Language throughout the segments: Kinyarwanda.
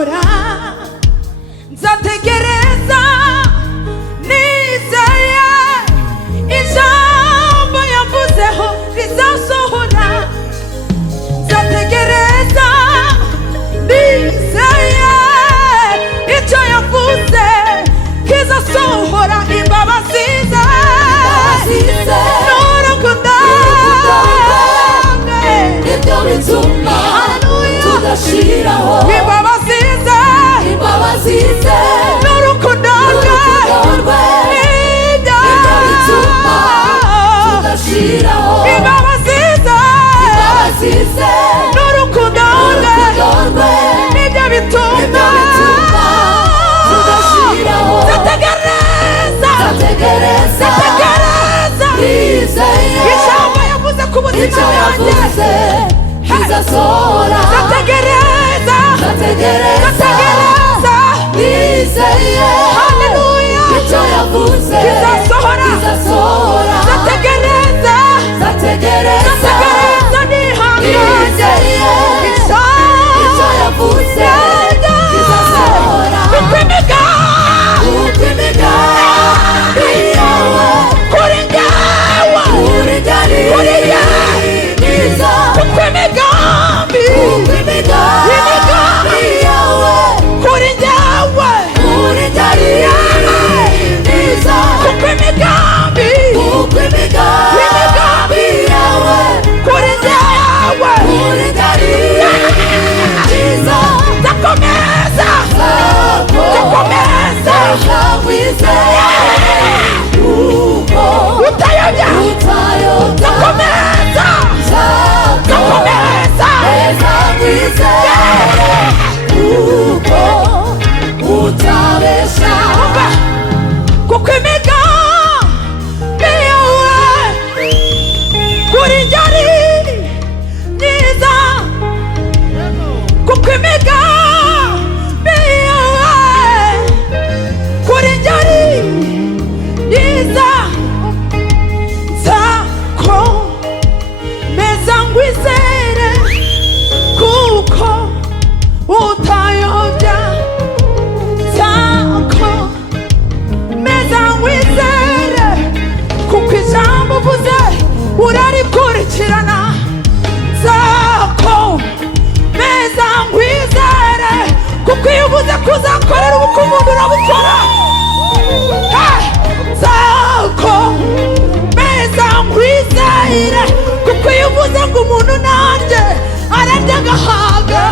nzasohora nzategereza nizeye ijambo yavuzeho rizasohora nzategereza nizeye icyo yavuze kizasohora imbabazi ze n'urukundo nibyo bituma tudashiraho imbabazi ze n'urukundo rwe nibyo bituma tudashiraho imbabazi ze n'urukundo rwe nibyo bituma tudashiraho nzategereza ijambo yavuze ku buzima bwanjye kizasohora nzategereza nizeye haleluya icyo yavuze kizasohora nzategereza nihanganye icyo yavuze kizasohora kuko imigambi yawe kuri njyewe kuri myiza kuko imigambi yawe kuri njyewe myiza kuko imigambi yawe kuri njyewe myiza nzakomeza utayobya nzakomeza utabesha kuko imigambi yawe kuri njye ari myiza kuko imigambi yawe kuri njye ari myiza nzakomeza ngwizere kuko utayobya nzakomeza ngwizere kuko ijambo uvuze urarikurikirana nzakomeza ngwizere kuko iyo uvuze kuzakorera ubukungu urabukora nzakomeza ngwizere kuko iyo uvuze ngo umuntu nanjye ararya agahaga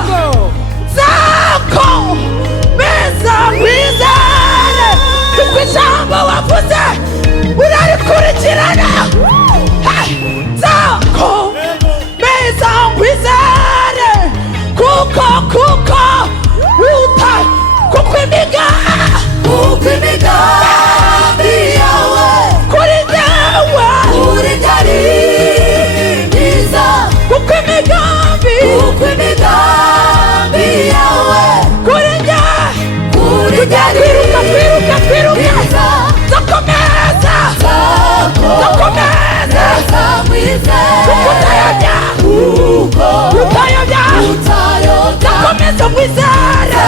nzakomeza ngwizere kuko ijambo wavuze urarikurikirana nzakomeza ngwizere kuko imigambi yawe kuri njyewe myiza kuko imigambi yawe kuri njye twiruka nzakomeza kuko utayobya nzakomeza ngwizere